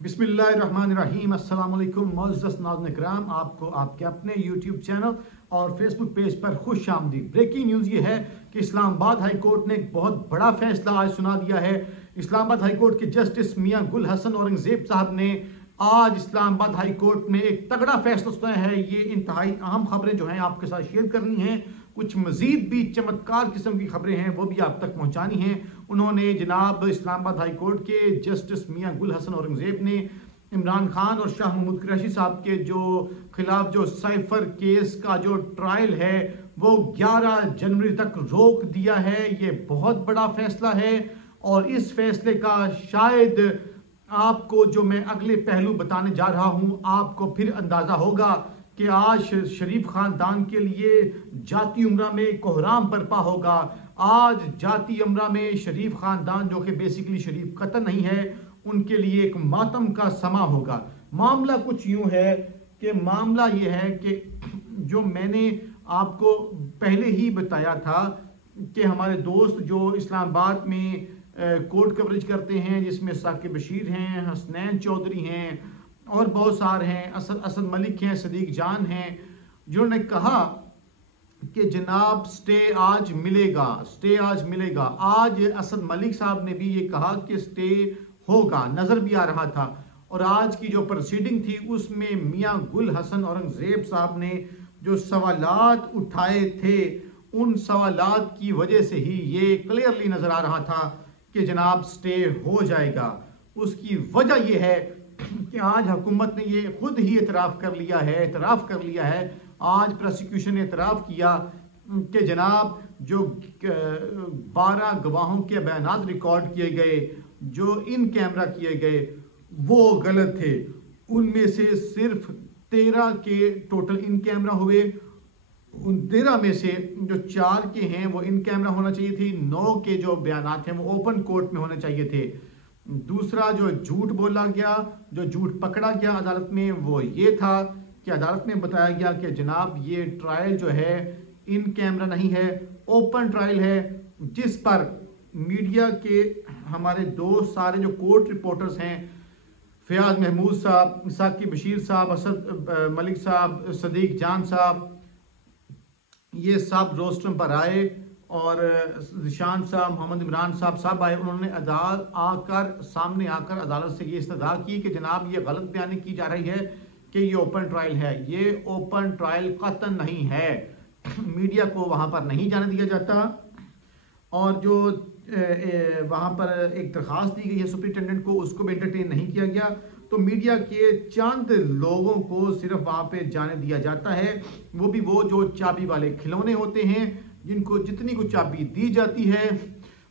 बिस्मिल्लाहिर्रहमानिर्रहीम। अस्सलाम वालेकुम मुअज़्ज़ज़ नाज़रीन इकराम, आपको आपके अपने यूट्यूब चैनल और फेसबुक पेज पर खुश आमदीद। ब्रेकिंग न्यूज़ ये है कि इस्लामाबाद हाई कोर्ट ने एक बहुत बड़ा फैसला आज सुना दिया है। इस्लामाबाद हाई कोर्ट के जस्टिस मियां गुल हसन औरंगजेब साहब ने आज इस्लामाबाद हाई कोर्ट में एक तगड़ा फैसला सुनाया है। ये इंतहाई अहम खबरें जो हैं आपके साथ शेयर करनी हैं। कुछ मजीद भी चमत्कार किस्म की खबरें हैं वो भी आप तक पहुंचानी हैं। उन्होंने जनाब इस्लामाबाद हाई कोर्ट के जस्टिस मियां गुल हसन औरंगजेब ने इमरान खान और शाह महमूद कुरैशी साहब के जो खिलाफ जो साइफर केस का जो ट्रायल है वो 11 जनवरी तक रोक दिया है। ये बहुत बड़ा फैसला है और इस फैसले का शायद आपको जो मैं अगले पहलू बताने जा रहा हूं आपको फिर अंदाजा होगा कि आज शरीफ खानदान के लिए जाती उम्रा में कोहराम बरपा होगा। आज जाती उम्रा में शरीफ खानदान जो कि बेसिकली शरीफ कतन नहीं है उनके लिए एक मातम का समा होगा। मामला कुछ यूं है कि मामला ये है कि जो मैंने आपको पहले ही बताया था कि हमारे दोस्त जो इस्लामाबाद में कोर्ट कवरेज करते हैं जिसमें साकिब बशीर हैं, हसनैन चौधरी हैं और बहुत सारे हैं, असद मलिक हैं, सदीक जान हैं, जिन्होंने कहा कि जनाब स्टे आज मिलेगा, स्टे आज मिलेगा। आज असद मलिक साहब ने भी ये कहा कि स्टे होगा, नजर भी आ रहा था। और आज की जो प्रोसीडिंग थी उसमें मियां गुल हसन औरंगजेब साहब ने जो सवालात उठाए थे उन सवालात की वजह से ही ये क्लियरली नजर आ रहा था कि जनाब स्टे हो जाएगा। उसकी वजह यह है कि आज हुकूमत ने ये खुद ही इतराफ़ कर लिया है। आज प्रोसिक्यूशन ने इतराफ़ किया कि जनाब जो 12 गवाहों के बयानात रिकॉर्ड किए गए, जो इन कैमरा किए गए वो गलत थे। उनमें से सिर्फ 13 के टोटल इन कैमरा हुए। उन 13 में से जो 4 के हैं वो इन कैमरा होना चाहिए थी। 9 के जो बयानात हैं वो ओपन कोर्ट में होने चाहिए थे। दूसरा जो झूठ बोला गया, जो झूठ पकड़ा गया अदालत में वो ये था कि अदालत में बताया गया कि जनाब ये ट्रायल जो है इन कैमरा नहीं है, ओपन ट्रायल है, जिस पर मीडिया के हमारे दोस्त सारे जो कोर्ट रिपोर्टर्स हैं, फयाज महमूद साहब, साकिब बशीर साहब, असद मलिक साहब, सदीक जान साहब, ये सब रोस्ट्रम पर आए और निशान साहब, मोहम्मद इमरान साहब सब आए। उन्होंने सामने आकर अदालत से ये इस्तदा की कि जनाब ये गलत बयानी की जा रही है कि ये ओपन ट्रायल है। ये ओपन ट्रायल कतन नहीं है, मीडिया को वहाँ पर नहीं जाने दिया जाता। और जो वहाँ पर एक दरख्वास्त दी गई है सुपरिटेंडेंट को, उसको भी एंटरटेन नहीं किया गया। तो मीडिया के चंद लोगों को सिर्फ वहाँ पे जाने दिया जाता है, वो भी वो जो चाबी वाले खिलौने होते हैं, जिनको जितनी को चाबी दी जाती है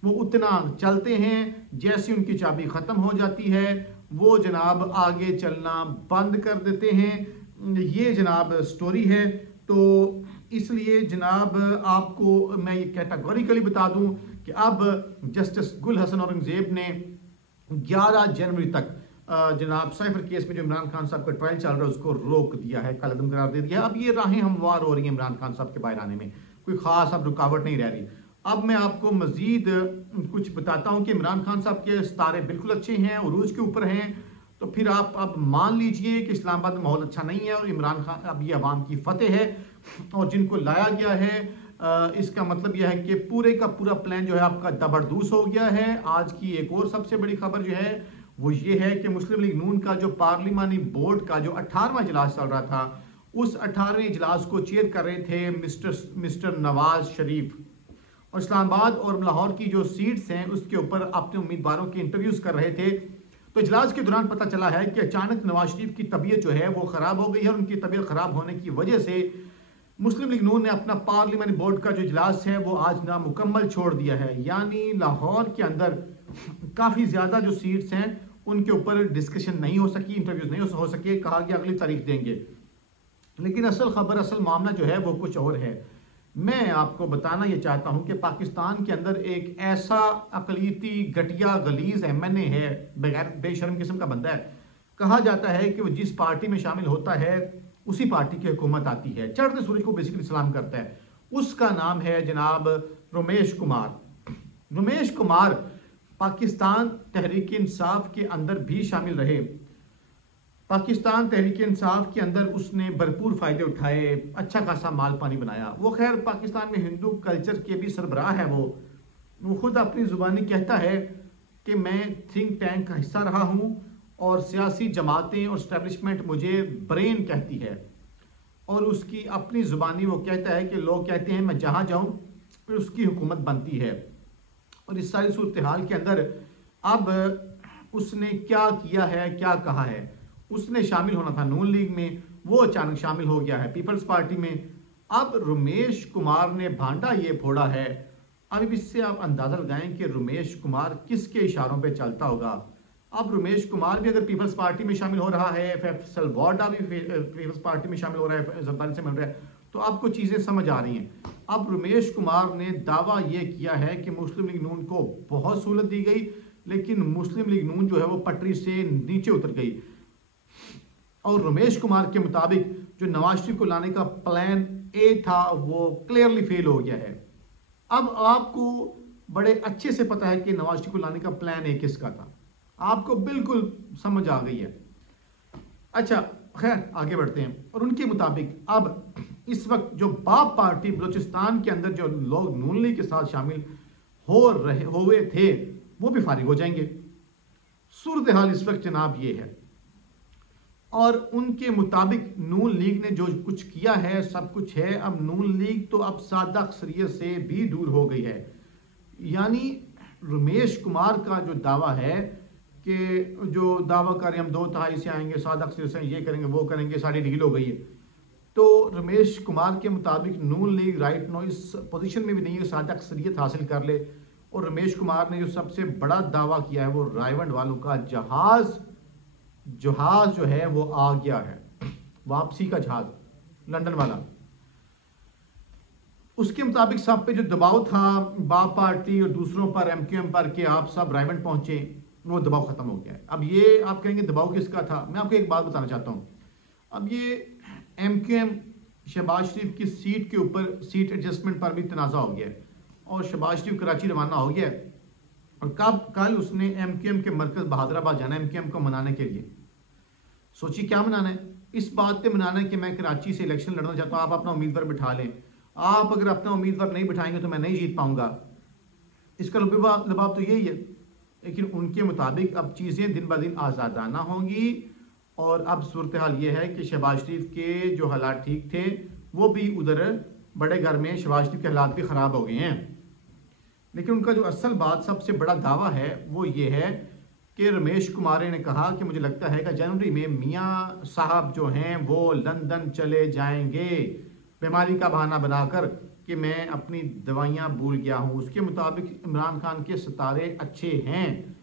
वो उतना चलते हैं। जैसे उनकी चाबी ख़त्म हो जाती है वो जनाब आगे चलना बंद कर देते हैं। ये जनाब स्टोरी है। तो इसलिए जनाब आपको मैं ये कैटेगोरिकली बता दूं कि अब जस्टिस गुल हसन औरंगजेब ने 11 जनवरी तक जनाब साइफर केस में जो इमरान खान साहब का ट्रायल चल रहा है उसको रोक दिया है, कलअदम करार दे दिया। अब ये राहें हमवार हो रही हैं इमरान खान साहब के बाहर आने में, कोई खास अब रुकावट नहीं रह रही। अब मैं आपको मजीद कुछ बताता हूं कि इमरान खान साहब के सितारे बिल्कुल अच्छे हैं, उरूज के ऊपर हैं। तो फिर आप अब मान लीजिए कि इस्लामाबाद में माहौल अच्छा नहीं है और इमरान खान अब ये अवाम की फतेह है और जिनको लाया गया है इसका मतलब यह है कि पूरे का पूरा प्लान जो है आपका दबरदूस हो गया है। आज की एक और सबसे बड़ी खबर जो है वो ये है कि मुस्लिम लीग नून का जो पार्लिमानी बोर्ड का जो 18वां इजलास चल रहा था, उस 18वें इजलास को चेयर कर रहे थे मिस्टर नवाज शरीफ। और इस्लामाबाद और लाहौर की जो सीट्स हैं उसके ऊपर अपने उम्मीदवारों के इंटरव्यूज कर रहे थे। तो इजलास के दौरान पता चला है कि अचानक नवाज शरीफ की तबीयत जो है वो खराब हो गई है और उनकी तबीयत खराब होने की वजह से मुस्लिम लीग नून ने अपना पार्लियामेंट बोर्ड का जो इजलास है वो आज नामुकम्मल छोड़ दिया है। यानी लाहौर के अंदर काफ़ी ज़्यादा जो सीट्स हैं उनके ऊपर डिस्कशन नहीं हो सकी, इंटरव्यूज नहीं हो सके, कहा गया अगली तारीख देंगे। लेकिन असल खबर, असल मामला जो है वो कुछ और है। मैं आपको बताना ये चाहता हूं कि पाकिस्तान के अंदर एक ऐसा अकलीती घटिया गलीज MNA है, बगैर बेशर्म किस्म का बंदा है। कहा जाता है कि वो जिस पार्टी में शामिल होता है उसी पार्टी की हुकूमत आती है, चढ़ते सूरज को बेसिकली सलाम करता है। उसका नाम है जनाब रमेश कुमार। रमेश कुमार पाकिस्तान तहरीक इंसाफ के अंदर भी शामिल रहे पाकिस्तान तहरीक इंसाफ के अंदर उसने भरपूर फ़ायदे उठाए, अच्छा खासा माल पानी बनाया। वो खैर पाकिस्तान में हिंदू कल्चर के भी सरबराह है। वो खुद अपनी ज़ुबानी कहता है कि मैं थिंक टैंक का हिस्सा रहा हूँ और सियासी जमातें और स्टैब्लिशमेंट मुझे ब्रेन कहती है। और उसकी अपनी ज़ुबानी वो कहता है कि लोग कहते हैं मैं जहाँ जाऊँ फिर उसकी हुकूमत बनती है। और इस सारी सूरत हाल के अंदर अब उसने क्या किया है, क्या कहा है। उसने शामिल होना था नून लीग में, वो अचानक शामिल हो गया है पीपल्स पार्टी में। अब रमेश कुमार ने भांडा ये फोड़ा है। अब इससे आप अंदाजा लगाएं कि रमेश कुमार किसके इशारों पे चलता होगा। अब रमेश कुमार भी अगर पीपल्स पार्टी में शामिल हो रहा है, फैसल वाडा भी पीपल्स पार्टी में शामिल हो रहा है, जबान से मिल रहा है, तो आपको चीज़ें समझ आ रही हैं। अब रमेश कुमार ने दावा ये किया है कि मुस्लिम लीग नून को बहुत सहूलत दी गई, लेकिन मुस्लिम लीग नून जो है वो पटरी से नीचे उतर गई। और रमेश कुमार के मुताबिक जो नवाज शरीफ को लाने का प्लान ए था वो क्लियरली फेल हो गया है। अब आपको बड़े अच्छे से पता है कि नवाज शरीफ को लाने का प्लान ए किसका था, आपको बिल्कुल समझ आ गई है। अच्छा खैर आगे बढ़ते हैं। और उनके मुताबिक अब इस वक्त जो बाप पार्टी बलूचिस्तान के अंदर जो लोग नून लीग के साथ शामिल हुए थे वो भी फारिग हो जाएंगे। सूरत हाल इस वक्त जनाब ये है। और उनके मुताबिक नून लीग ने जो कुछ किया है सब कुछ है। अब नून लीग तो अब सादा अक्सरियत से भी दूर हो गई है। यानी रमेश कुमार का जो दावा है कि जो दावा कर हम 2/3 से आएंगे, सादा अक्सरियत से ये करेंगे वो करेंगे, सारी ढील हो गई है। तो रमेश कुमार के मुताबिक नून लीग राइट नो इस पोजीशन में भी नहीं है सादा अक्सरियत हासिल कर ले। और रमेश कुमार ने जो सबसे बड़ा दावा किया है वो रायवंड वालों का जहाज जो है वो आ गया है, वापसी का जहाज लंदन वाला। उसके मुताबिक सब पे जो दबाव था बाप पार्टी और दूसरों पर, एमक्यूएम पर, कि आप सब रायवंड पहुंचे, वो दबाव खत्म हो गया है। अब ये आप कहेंगे दबाव किसका था, मैं आपको एक बात बताना चाहता हूं। अब ये एमक्यूएम शहबाज शरीफ की सीट के ऊपर सीट एडजस्टमेंट पर भी तनाज़ा हो गया है और शहबाज शरीफ कराची रवाना हो गया है। और कल उसने एमक्यूएम के मरकज बहादुराबाद जाना है एमक्यूएम को मनाने के लिए। सोचिए क्या मनाना है, इस बात पे मनाना है कि मैं कराची से इलेक्शन लड़ना चाहता हूँ, आप अपना उम्मीदवार बिठा लें। आप अगर अपना उम्मीदवार नहीं बिठाएंगे तो मैं नहीं जीत पाऊंगा। इसका लबाब तो यही है। लेकिन उनके मुताबिक अब चीज़ें दिन ब दिन आज़ादाना होंगी। और अब सूरत हाल ये है कि शहबाज शरीफ के जो हालात ठीक थे वो भी उधर बड़े घर में शहबाज शरीफ के हालात भी ख़राब हो गए हैं। लेकिन उनका जो असल बात, सबसे बड़ा दावा है वो ये है कि रमेश कुमार ने कहा कि मुझे लगता है कि जनवरी में मियाँ साहब जो हैं वो लंदन चले जाएंगे, बीमारी का बहाना बनाकर कि मैं अपनी दवाइयाँ भूल गया हूँ। उसके मुताबिक इमरान खान के सितारे अच्छे हैं।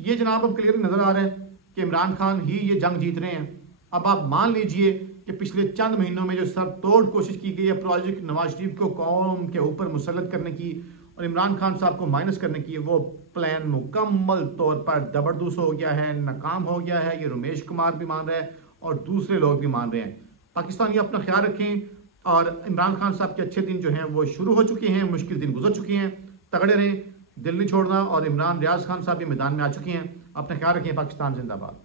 ये जनाब अब क्लियर नज़र आ रहा है कि इमरान खान ही ये जंग जीत रहे हैं। अब आप मान लीजिए कि पिछले चंद महीनों में जो सब तोड़ कोशिश की गई है प्रोजेक्ट नवाज शरीफ को कौम के ऊपर मुसल्लत करने की और इमरान खान साहब को माइनस करने की, वो प्लान मुकम्मल तौर पर जबरदस्त हो गया है, नाकाम हो गया है। ये रमेश कुमार भी मान रहा है और दूसरे लोग भी मान रहे हैं। पाकिस्तानी अपना ख्याल रखें और इमरान खान साहब के अच्छे दिन जो हैं वो शुरू हो चुके हैं, मुश्किल दिन गुजर चुके हैं। तगड़े रहें, दिल नहीं छोड़ना। और इमरान रियाज खान साहब भी मैदान में आ चुके हैं। अपना ख्याल रखें। पाकिस्तान जिंदाबाद।